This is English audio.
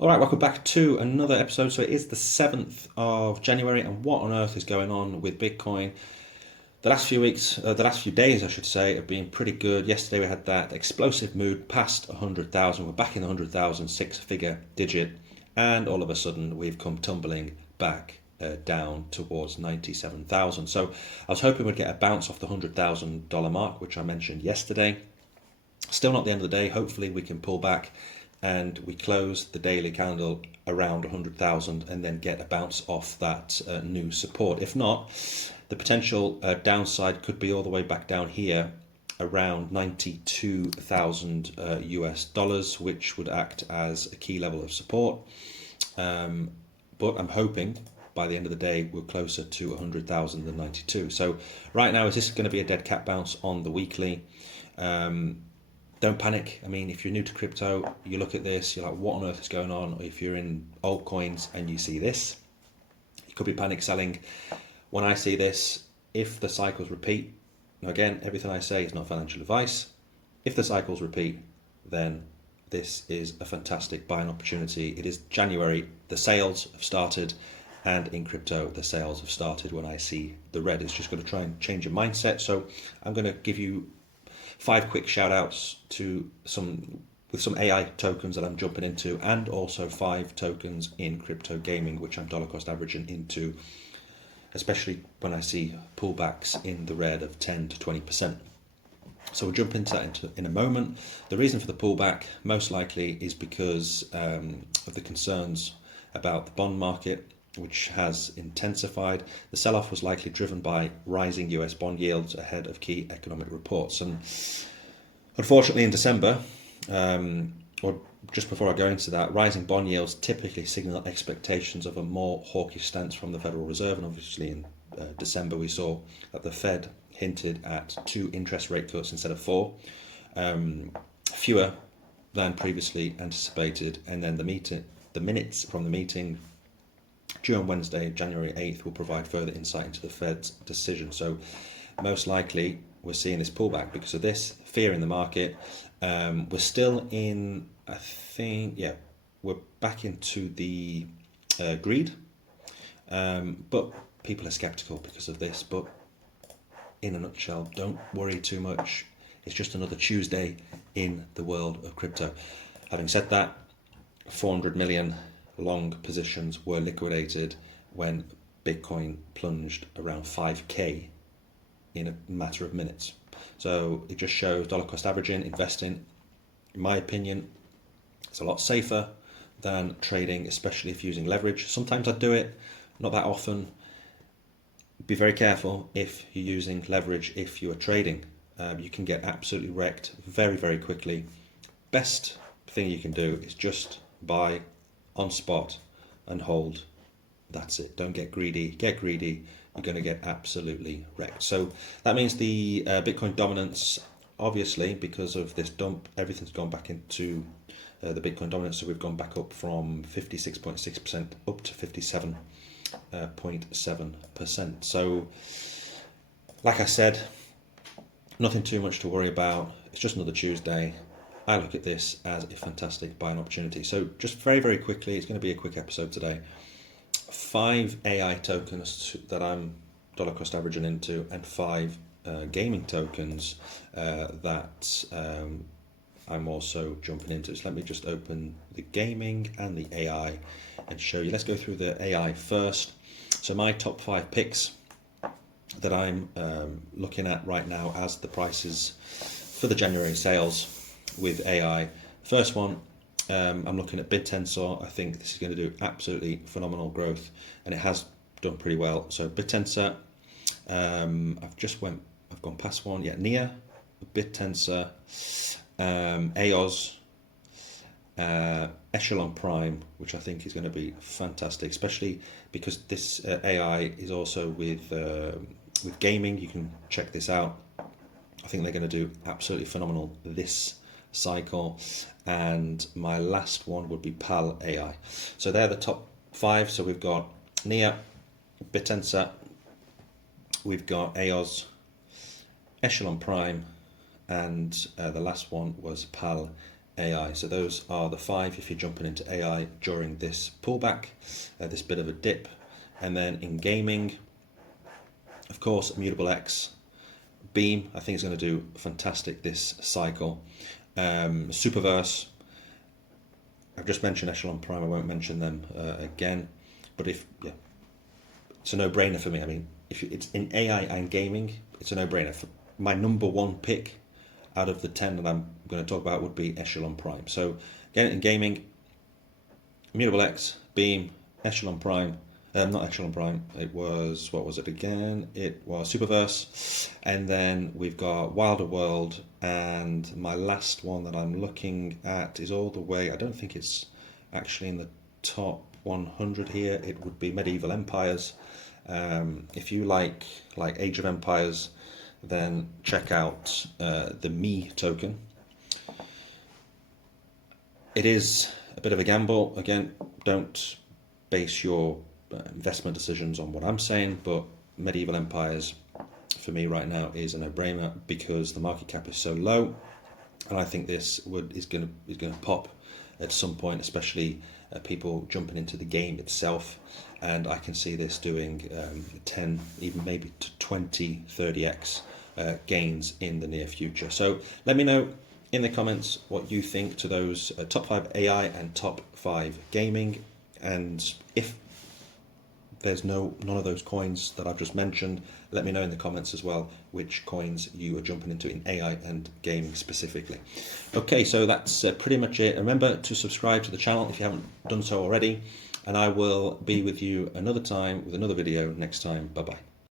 All right, welcome back to another episode. So it is the 7th of January, and what on earth is going on with Bitcoin? The last few weeks, the last few days, I should say, have been pretty good. Yesterday we had that explosive move past 100,000. We're back in the 100,000 six-figure digit, and all of a sudden we've come tumbling back down towards 97,000. So I was hoping we'd get a bounce off the $100,000 mark, which I mentioned yesterday. Still not the end of the day. Hopefully we can pull back and we close the daily candle around 100,000 and then get a bounce off that new support. If not, the potential downside could be all the way back down here around 92,000 US dollars, which would act as a key level of support. But I'm hoping by the end of the day we're closer to 100,000 than 92. So right now, is this going to be a dead cat bounce on the weekly? Don't panic. I mean, if you're new to crypto, you look at this, you're like, what on earth is going on? Or if you're in altcoins and you see this, you could be panic selling. When I see this, if the cycles repeat, now again, everything I say is not financial advice. If the cycles repeat, then this is a fantastic buying opportunity. It is January, the sales have started, and in crypto, the sales have started when I see the red. It's just going to try and change your mindset. So I'm going to give you 5 quick shout outs to some AI tokens that I'm jumping into, and also 5 tokens in crypto gaming, which I'm dollar cost averaging into, especially when I see pullbacks in the red of 10 to 20%. So we'll jump into that in a moment. The reason for the pullback most likely is because of the concerns about the bond market, which has intensified. The sell-off was likely driven by rising US bond yields ahead of key economic reports. And unfortunately in December, or just before I go into that, rising bond yields typically signal expectations of a more hawkish stance from the Federal Reserve. And obviously in December we saw that the Fed hinted at 2 interest rate cuts instead of 4, fewer than previously anticipated. And then the minutes from the meeting due on Wednesday, January 8th, will provide further insight into the Fed's decision. So most likely we're seeing this pullback because of this fear in the market. We're still in, I think, we're back into the greed, but people are skeptical because of this. But in a nutshell, don't worry too much. It's just another Tuesday in the world of crypto. Having said that, 400 million long positions were liquidated when Bitcoin plunged around 5k in a matter of minutes. So it just shows dollar cost averaging, investing, in my opinion, it's a lot safer than trading, especially if using leverage. Sometimes I do it, not that often. Be very careful if you're using leverage. If you are trading, you can get absolutely wrecked very, very quickly. Best thing you can do is just buy on spot and hold. That's it. Don't get greedy. Get greedy, you're going to get absolutely wrecked. So that means the Bitcoin dominance, obviously because of this dump, everything's gone back into the Bitcoin dominance. So we've gone back up from 56.6% up to 57.7%. So like I said, nothing too much to worry about. It's just another Tuesday. I look at this as a fantastic buying opportunity. So just very, very quickly, it's going to be a quick episode today. 5 AI tokens that I'm dollar cost averaging into, and 5 gaming tokens that I'm also jumping into. So let me just open the gaming and the AI and show you. Let's go through the AI first. So my top 5 picks that I'm looking at right now as the prices for the January sales with AI. First one, I'm looking at BitTensor. I think this is going to do absolutely phenomenal growth, and it has done pretty well. So BitTensor, I've gone past one. Yeah, Nia, BitTensor, AOS, Echelon Prime, which I think is going to be fantastic, especially because this AI is also with gaming. You can check this out. I think they're going to do absolutely phenomenal this cycle. And my last one would be PAL AI. So they're the top 5. So we've got Nia, BitTensor, we've got AOS, Echelon Prime, and the last one was PAL AI. So those are the 5 if you're jumping into AI during this pullback, this bit of a dip. And then in gaming, of course, Immutable X, Beam, I think is going to do fantastic this cycle. Superverse, I've just mentioned Echelon Prime, I won't mention them again. But it's a no-brainer for me. I mean, if it's in AI and gaming, it's a no-brainer. My number one pick out of the 10 that I'm going to talk about would be Echelon Prime. So again, in gaming, Immutable X, Beam, Echelon Prime, not Echelon Prime, it was, what was it again? It was Superverse, and then we've got Wilder World, and my last one that I'm looking at is all the way, I don't think it's actually in the top 100 here, it would be Medieval Empires. If you like Age of Empires, then check out the Me token. It is a bit of a gamble. Again, don't base your investment decisions on what I'm saying, but Medieval Empires for me right now is a no-brainer because the market cap is so low, and I think this is going to pop at some point, especially people jumping into the game itself, and I can see this doing 10, even maybe to 20, 30x gains in the near future. So let me know in the comments what you think to those top 5 AI and top 5 gaming, and if there's none of those coins that I've just mentioned, let me know in the comments as well which coins you are jumping into in AI and gaming specifically. Okay, so that's pretty much it. Remember to subscribe to the channel if you haven't done so already, and I will be with you another time with another video next time. Bye bye.